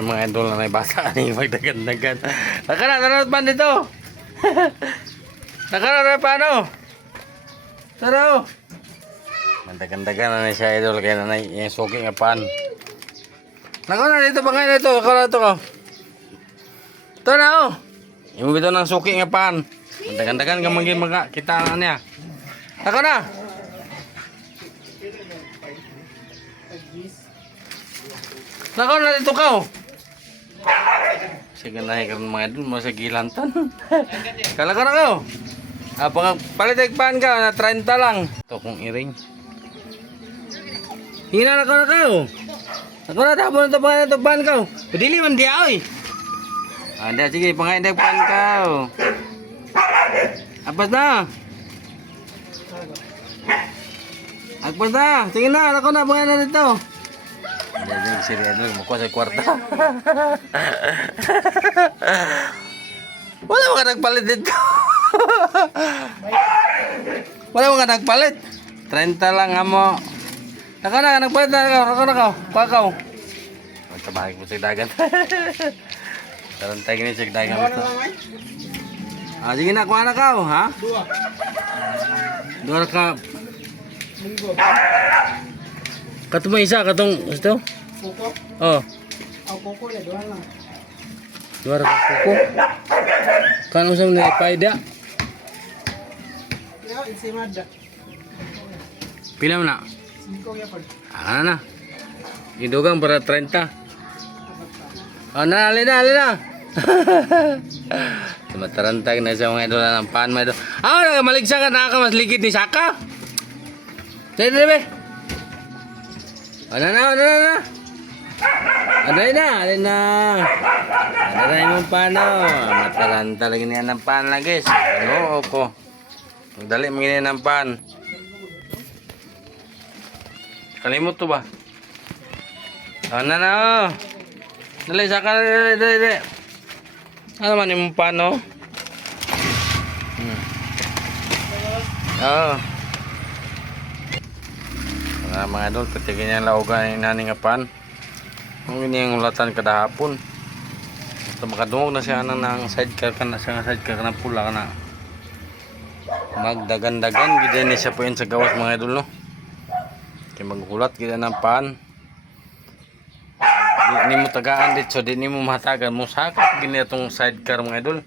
siya mga idol na may bata ni magdagan-dagan. Nakara, tara pan dito. Nakara, paano? Tara. Magdagan-dagan na siya idol kaya na yung suking apan. Nakara dito pa ngayon ito. Nakara dito ko. Ito na oh. Yung bito ng suking apan. Magdagan-dagan ka mga kita na niya. Nakara. Nakaw na dito ka oh. Sige na hikaw mga idol mo sa gilantan. Kala ka na ka oh. Palitagpan ka na 30 lang. Ito kong iring. Hina na ka na ka oh. Ako na tapon na tapon ka oh. Padili man diya oy. Ada sige pangitagpan ka oh. Apas na. Agpas na. Sige na. Ako na pangalan na dito. Jadi siri idol mo ko sa kwarta. Wala mo ka nagpalit dito. Wala mo ka nagpalit. 30 lang amo. Naka na nagpalit na ka. Pakaw. Magtabahig mo sa dagat. Tarantay ni sa dagat mo. Ah sige na kuha na ka ha? Dua ka. Katong isa katong ito? Kuko? Oh. Kuko na doon lang. Dua ka kuko. Kan usang ni paida. Ya, insimada. Pila mo na? 5 ya pod. Ah na. Idugang para 30. Oh na, alina. Tumatarantag na sa mga idol ng pan mo idol. Ah, nakamaligsa ka nakakamasligid ni Saka. Sige na be. Ano na. Aday na. Aday mo paano. Mataranta lagi niya ng pan lang guys. Oo ko. Magdali magiging ng pan. Kalimot to ba? Ano na. Dali Saka dali. Ano man yung pan no? Oo. Mga idol, patigin niya laugan yung naning apan. Ang ganyan yung ulatan kada hapon. Ito makadungog na siya ng sidecar ka na siya sidecar ka na pula ka na. Magdagan-dagan, gida niya siya po yun sa gawas mga idol no. Kaya maghulat gida ng pan. Di mo tagaan dito, di mo mahatagan mo sakit gina itong sidecar mga idol.